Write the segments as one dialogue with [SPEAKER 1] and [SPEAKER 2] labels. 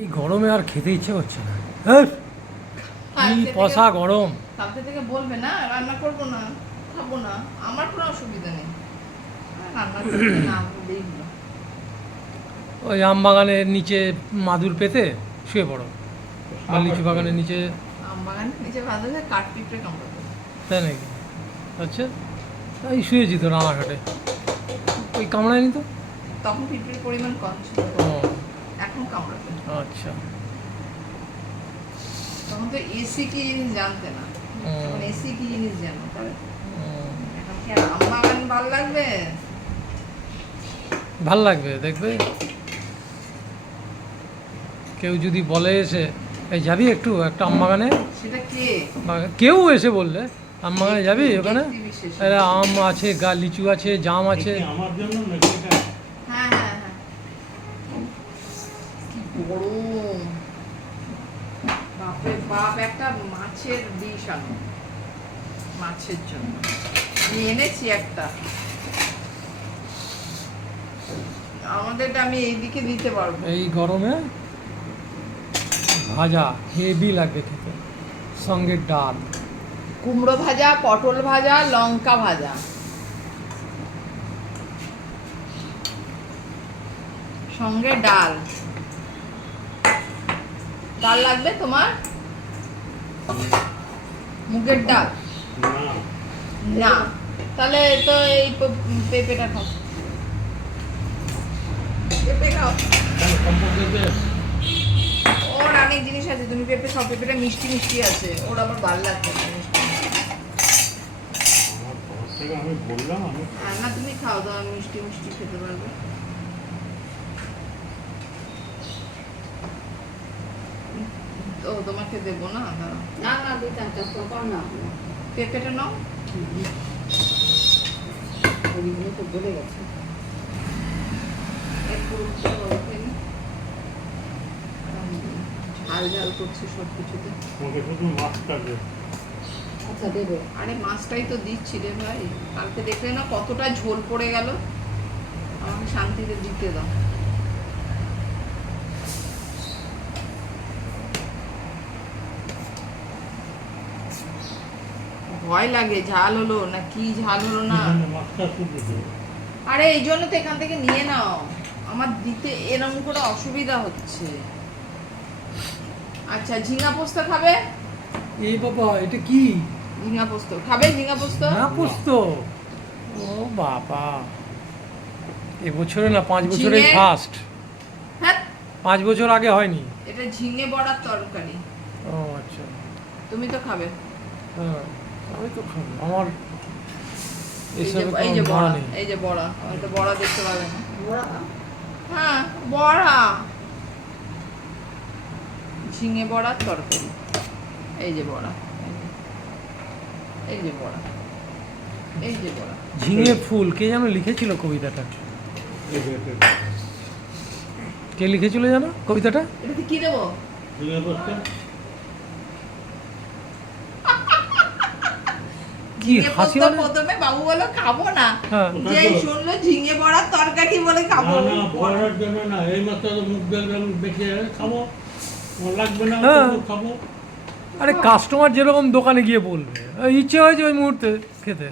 [SPEAKER 1] এই গরমে আর খেতে ইচ্ছে করছে না। কি পশা গরম।
[SPEAKER 2] কালকে থেকে বলবে না রান্না করব না খাব না আমার কোনো অসুবিধা নেই। রান্না করতে না বললেই হলো।
[SPEAKER 1] ওই আম বাগানের নিচে মাদুর পেতে শুয়ে পড়ো। বা লিচু বাগানের নিচে
[SPEAKER 2] আম নিচে যায় কাঠ পিঁপড়ে কামড়াতে
[SPEAKER 1] তাই নাকি? আচ্ছা এই শুয়েছি তো রানাঘাটে। ওই কামড়ায়নি তো?
[SPEAKER 2] তখন পিঁপড়ের পরিমাণ কম ছিল। এখন কামড়াতে
[SPEAKER 1] আচ্ছা।
[SPEAKER 2] তখন তো এসি কি জিনিস জানতে না।
[SPEAKER 1] ও,
[SPEAKER 2] এখন এসি কি জিনিস জানো? তাহলে এখন কি আম বাগান ভালো লাগবে?
[SPEAKER 1] ভালো লাগবে দেখবে? কেউ যদি বলে এসে এই যাবি একটু একটা আম বাগানে?
[SPEAKER 2] সেটা কে?
[SPEAKER 1] কেউ এসে বললে আম বাগানে যাবি ওখানে? আম আছে গা লিচু আছে জাম আছে।
[SPEAKER 3] আমার জন্য
[SPEAKER 2] হ্যাঁ। গরম বাপরে বাপ একটা মাছের ডিশ আনো। মাছের জন্য। আমি এনেছি একটা। আমাদেরটা আমি এইদিকে দিতে পারব।
[SPEAKER 1] এই গরমে ভাজা হেভি লাগবে খেতে। সঙ্গে ডাল।
[SPEAKER 2] কুমড়ো ভাজা পটল ভাজা লঙ্কা ভাজা। সঙ্গে ডাল। ডাল লাগবে তোমার? মুগের ডাল।
[SPEAKER 3] না।
[SPEAKER 2] তাহলে তো এই পেঁপেটা খাও। পেঁপে খাও। ওর অনেক জিনিস আছে। তুমি পেঁপে খাও। পেঁপেটা মিষ্টি মিষ্টি আছে। ওর আবার ভালো লাগছে
[SPEAKER 3] আমার আমি বললাম আমি
[SPEAKER 2] আর না তুমি খাও। আমি মিষ্টি মিষ্টি খেতে পারবে। ও তোমাকে দেবো না?
[SPEAKER 4] না না দিতাম তো কর না।
[SPEAKER 2] পেঁপেটা নাও।
[SPEAKER 4] ওইগুলো তো বলে গেছে।
[SPEAKER 2] এক পুরোটা বড় খেয়ে নে। কারণ ঝাল ঝাল করছে সব কিছুতে
[SPEAKER 3] শুধু মাছটা
[SPEAKER 4] আচ্ছা দেবে।
[SPEAKER 2] আরে মাছটাই তো দিচ্ছি রে ভাই। কালকে দেখলে না কতটা ঝোল পড়ে গেল। আমাকে শান্তিতে দিতে দাও। ভয় লাগে ঝাল হলো না কি ঝাল হলো না? আরে এই জন্য তো এখান থেকে নিয়ে নাও। আমার দিতে এরকম করে অসুবিধা হচ্ছে। আচ্ছা ঝিঙা পোস্ত খাবে?
[SPEAKER 1] এই বাবা এটা কি?
[SPEAKER 2] ঝিঙা পোস্ত। খাবে ঝিঙা পোস্ত?
[SPEAKER 1] না পুস্ত। ও বাবা। এবছরে না পাঁচ বছরে? ফার্স্ট
[SPEAKER 2] হ্যাঁ?
[SPEAKER 1] পাঁচ বছর আগে হয়নি।
[SPEAKER 2] এটা ঝিঙে বড়ার তরকারি।
[SPEAKER 1] ও আচ্ছা।
[SPEAKER 2] তুমি তো খাবে।
[SPEAKER 1] হ্যাঁ। আমি তো খাব আমার
[SPEAKER 2] এই যে
[SPEAKER 1] এসবে
[SPEAKER 2] এই যে
[SPEAKER 1] কোনো
[SPEAKER 2] বড়া এই যে বড়া হয়তো বড়া দেখতে পাবে না হ্যাঁ বড়া। ঝিঙে বড়ার তরকারি। এই যে বড়া এই যে বড়া এই যে বড়া।
[SPEAKER 1] ঝিঙে ফুল কে যেন লিখেছিল কবিতাটা। কে লিখেছিল জানো কবিতাটা?
[SPEAKER 2] কি দেবো
[SPEAKER 3] ঝিঙে পোস্ত
[SPEAKER 1] কি হাসি
[SPEAKER 2] প্রথমে বাবু বলো খাব না।
[SPEAKER 1] হ্যাঁ।
[SPEAKER 2] যে শুনলো ঝিঙে বড়ার তরকারি বলে খাব
[SPEAKER 3] না। না বড়ার জন্য না এই মাত্র তো মুখ দেখে খাব। লাগবে না
[SPEAKER 1] হ্যাঁ।
[SPEAKER 3] খাব।
[SPEAKER 1] আরে কাস্টমার যেরকম দোকানে গিয়ে বলবে ওই ইচ্ছে হয়েছে ওই মুহূর্তে খেতে।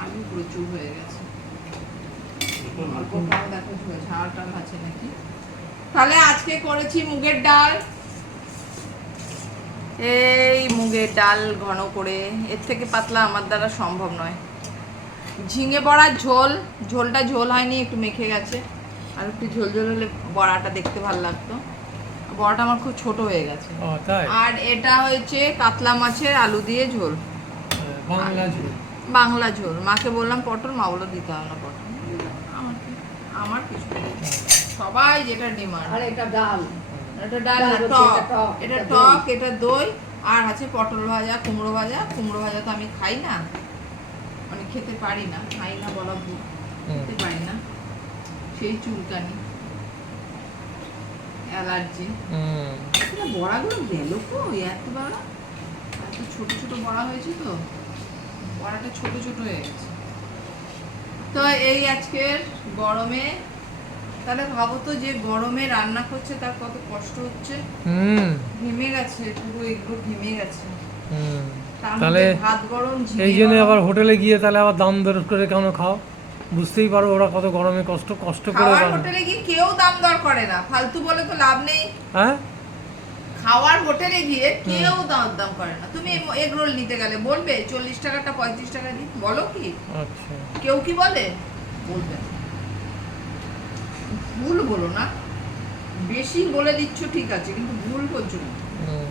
[SPEAKER 3] আলু
[SPEAKER 2] প্রচুর হয়ে গেছে। তাহলে আজকে করেছি মুগের ডাল। এই মুগের ডাল ঘন করে এর থেকে পাতলা আমার দ্বারা সম্ভব নয়। ঝিঙে বড়ার ঝোল ঝোলটা ঝোল হয়নি একটু মেখে গেছে। আর একটু ঝোল ঝোল হলে বড়াটা দেখতে ভালো লাগতো। বড়াটা আমার খুব ছোট হয়ে গেছে। আর এটা হয়েছে কাতলা মাছের আলু দিয়ে ঝোল।
[SPEAKER 1] বাংলা ঝোল।
[SPEAKER 2] বাংলা ঝোল। মাকে বললাম পটল মা বলল দিতে হবে না পটল। আমার আমার কিছু সবাই যেটা ডিমান্ড।
[SPEAKER 4] আর এটা ডাল।
[SPEAKER 2] এটা ডাল না
[SPEAKER 4] ডাল
[SPEAKER 2] টক
[SPEAKER 4] এটা টক,
[SPEAKER 2] এটা
[SPEAKER 4] এটা
[SPEAKER 2] টক এটা দই আর আছে পটল ভাজা কুমড়ো ভাজা। কুমড়ো ভাজা তো আমি খাই না। মানে খেতে পারি না খাই না বলা ভুল। খেতে পারি না। সেই চুলকানি। অ্যালার্জি। বড়াগুলো গেল কই এত বড়া? এত ছোট ছোট বড়া হয়েছে তো। বড়াটা ছোট ছোট হয়ে গেছে। তো এই আজকের গরমে তাহলে ভাবো তো যে গরমে রান্না করছে তার কত কষ্ট হচ্ছে।
[SPEAKER 1] হুম।
[SPEAKER 2] ঘেমে গেছে পুরো এগুলো ঘেমে গেছে।
[SPEAKER 1] হুম। তাহলে
[SPEAKER 2] ভাত গরম
[SPEAKER 1] এই জন্য আবার হোটেলে গিয়ে তাহলে আবার দাম দর করে কেন খাও? বুঝতেই পারো ওরা কত গরমে কষ্ট কষ্ট করে
[SPEAKER 2] খাওয়ার হোটেলে গিয়ে কেউ দাম দর করে না। ফালতু বলে তো লাভ নেই।
[SPEAKER 1] হ্যাঁ?
[SPEAKER 2] খাওয়ার হোটেলে গিয়ে কেউ দাম দাম করে না। তুমি এগ রোল নিতে গেলে বলবে চল্লিশ টাকাটা পঁয়ত্রিশ টাকা দিই বলো কি?
[SPEAKER 1] আচ্ছা।
[SPEAKER 2] কেউ কি বলে? বলবে না। ভুল বলো না। বেশি বলে দিচ্ছ ঠিক আছে কিন্তু ভুল বলছো না।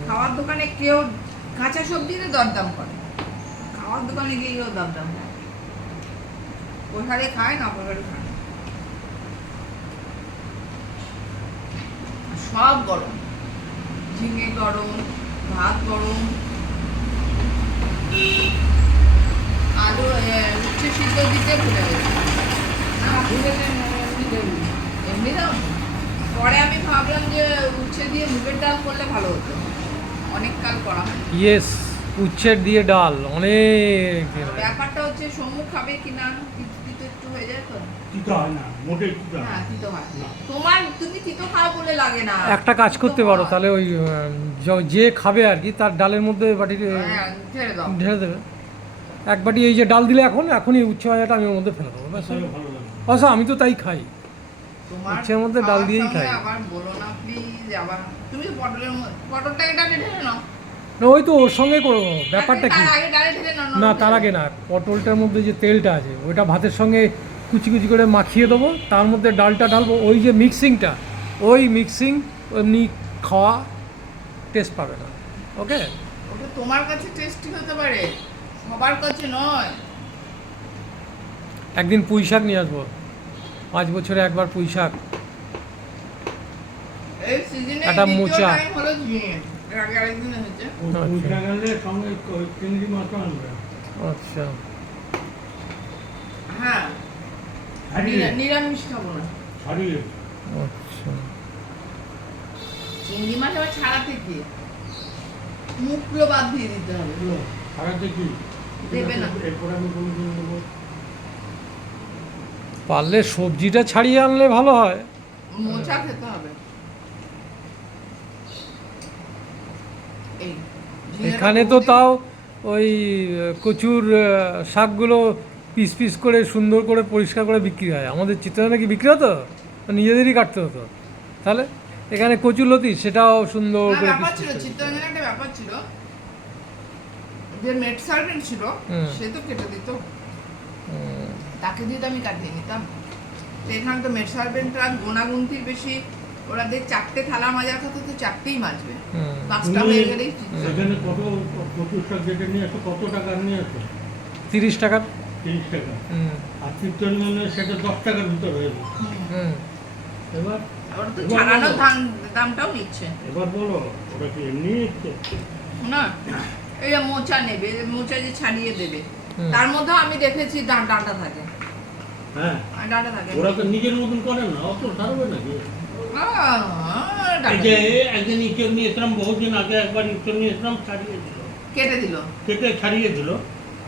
[SPEAKER 2] খাওয়ার দোকানে কেউ কাঁচা সবজিতে দরদাম করে। খাওয়ার দোকানে গিয়ে কেউ দরদাম করে। ওই হারে খায় না ওই হারে খায় সব গরম। ঝিঙে গরম ভাত গরম। আলু উচ্ছে সিদ্ধ দিতে ভুলে গেছি। না ভুলে এমনি পরে আমি ভাবলাম যে উচ্ছে দিয়ে মুগের ডাল করলে ভালো হতো। অনেক কাল করা হয়।
[SPEAKER 1] ইয়েস উচ্ছের দিয়ে ডাল অনেক
[SPEAKER 2] ব্যাপারটা হচ্ছে সম্মুখ খাবে কি না তিতো একটু হয়ে যায় তো।
[SPEAKER 3] তিতো হয় না মোটেই তিতো হ্যাঁ
[SPEAKER 2] তিতো হয়। তোমার তুমি তিতো খাও বলে লাগে না।
[SPEAKER 1] একটা কাজ করতে পারো তাহলে ওই যে খাবে আর কি তার ডালের মধ্যে বাটি
[SPEAKER 2] হ্যাঁ
[SPEAKER 1] ঢেলে দেবে। এক বাটি এই যে ডাল দিলে এখন এখনই উচ্ছে ভাজাটা আমি ওর মধ্যে ফেলে দেবো ব্যাস। আচ্ছা আমি তো তাই খাই। উচ্ছের মধ্যে ডাল দিয়েই খাই।
[SPEAKER 2] আবার বলো না প্লিজ আবার। তুমি পটলের পটলটাকে ডালে ঢেলে নাও।
[SPEAKER 1] না ওই তো ওর সঙ্গে করব ব্যাপারটা কি? না তার আগে না পটলটার মধ্যে যে তেলটা আছে ওইটা ভাতের সঙ্গে কুচি কুচি করে মাখিয়ে দেবো তার মধ্যে ডালটা ঢালবো। ওই যে মিক্সিংটা ওই মিক্সিং এমনি খাওয়া টেস্ট পাবে না। ওকে
[SPEAKER 2] ওটা তোমার কাছে টেস্টি হতে পারে সবার কাছে নয়।
[SPEAKER 1] একদিন পুঁই শাক নিয়ে আসব। পাঁচ বছরে একবার পুঁই শাক। একটা মোচা। আচ্ছা। আচ্ছা।
[SPEAKER 2] হ্যাঁ। নিরামিষ খাব না।
[SPEAKER 3] ছাড়িয়ে।
[SPEAKER 1] আচ্ছা।
[SPEAKER 2] চিংড়ি মাছ আবার ছাড়াতে কি মুখগুলো বাদ দিয়ে দিতে হবে।
[SPEAKER 3] ছাড়াতে কি?
[SPEAKER 2] দেবে না।
[SPEAKER 3] এরপর আমি দেবো
[SPEAKER 1] পারলে সবজিটা ছাড়িয়ে আনলে ভালো হয়।
[SPEAKER 2] মোচা খেতে হবে।
[SPEAKER 1] এখানে তো তাও ওই কচুর শাকগুলো পিস পিস করে সুন্দর করে পরিষ্কার করে বিক্রি হয়। আমাদের চিত্রাঙ্গনে কি বিক্রি হতো? নিজেদেরই কাটতে হতো। তাহলে এখানে কচুর লতি সেটাও সুন্দর করে
[SPEAKER 2] ব্যাপার
[SPEAKER 1] পিস
[SPEAKER 2] ছিল ব্যাপার যে মেট সার্ভেন্ট ছিল সে তো কেটে দিত। তাকে দিয়ে তো আমি কাটিয়ে নিতাম। তো এখানে তো মেট সার্ভেন্টরা গোনাগুনতির বেশি ওরা দেখ চারটে থালা মাজার কথা তো চারটেই মাজবে। পাঁচটা হয়ে গেলেই
[SPEAKER 3] কত যেটা নিয়ে আসো কত টাকা নিয়ে আসো?
[SPEAKER 1] তিরিশ টাকার
[SPEAKER 3] তিরিশ টাকা।
[SPEAKER 1] হুম,
[SPEAKER 3] আর চিত্তরঞ্জনে সেটা দশ টাকার ভিতর হয়ে যাবে। এবার
[SPEAKER 2] ওরা তো
[SPEAKER 3] বলো।
[SPEAKER 2] ধান দামটাও নিচ্ছে।
[SPEAKER 3] এবার বলো ওটা কি এমনি নিচ্ছে?
[SPEAKER 2] না এই যে মোচা নেবে যে মোচা যে ছাড়িয়ে দেবে। তার মধ্যেও আমি দেখেছি ডা- ডাঁটা থাকে।
[SPEAKER 3] হ্যাঁ।
[SPEAKER 2] আর থাকে
[SPEAKER 3] ওরা তো নিজের মতন করে না অত ছাড়বে নাকি?
[SPEAKER 2] আহ, ডাঁটা
[SPEAKER 3] এই যে একদিন ইঁচড় নিয়েছিলাম বহুদিন আগে একবার ইঁচড় নিয়েছিলাম ছাড়িয়ে দিল।
[SPEAKER 2] কেটে দিল।
[SPEAKER 3] কেটে ছাড়িয়ে দিল।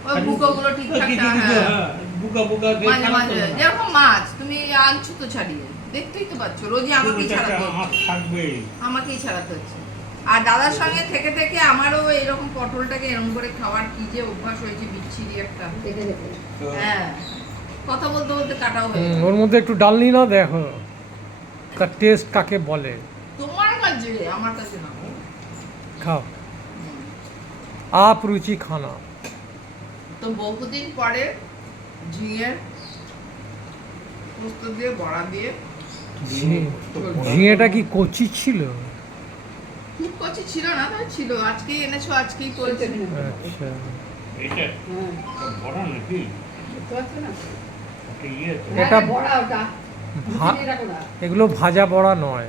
[SPEAKER 2] ওই বুকোগুলো ঠিকঠাক
[SPEAKER 3] কিছু কিছু
[SPEAKER 2] হ্যাঁ।
[SPEAKER 3] হ্যাঁ বুকা বুকা দিয়ে
[SPEAKER 2] মাঝে মাঝে। যেরকম মাছ তুমি আনছো তো ছাড়িয়ে। দেখতেই তো পাচ্ছ রোজই আমাকেই ছাড়াতে হচ্ছে। আমাকেই ছাড়াতে হচ্ছে। আর দাদার সঙ্গে থেকে থেকে আমারও এরকম পটলটাকে এরকম করে খাওয়ার কি যে অভ্যাস হয়েছে বিচ্ছিরি একটা। হ্যাঁ কথা বলতে বলতে কাটাও হয়ে
[SPEAKER 1] ওর মধ্যে একটু ডাল নিই না দেখো। তার টেস্ট কাকে বলে?
[SPEAKER 2] তোমার কাছে আমার কাছে না।
[SPEAKER 1] খাও। আপ রুচি খানা।
[SPEAKER 2] তো বহুদিন পরে ঝিঙের পোস্ত দিয়ে বড়া দিয়ে।
[SPEAKER 1] ঝিঙেটা কি কচি ছিল?
[SPEAKER 2] খুব কচি ছিল না তবে ছিল। আজকেই এনেছো আজকেই করেছে।
[SPEAKER 1] আচ্ছা।
[SPEAKER 3] এটা
[SPEAKER 4] হ্যাঁ
[SPEAKER 3] নাকি? ইয়ে।
[SPEAKER 1] এটা
[SPEAKER 4] বড়া ওটা।
[SPEAKER 1] ভা-
[SPEAKER 4] বুঝিয়ে রাখো না।
[SPEAKER 1] এগুলো ভাজা বড়া নয়।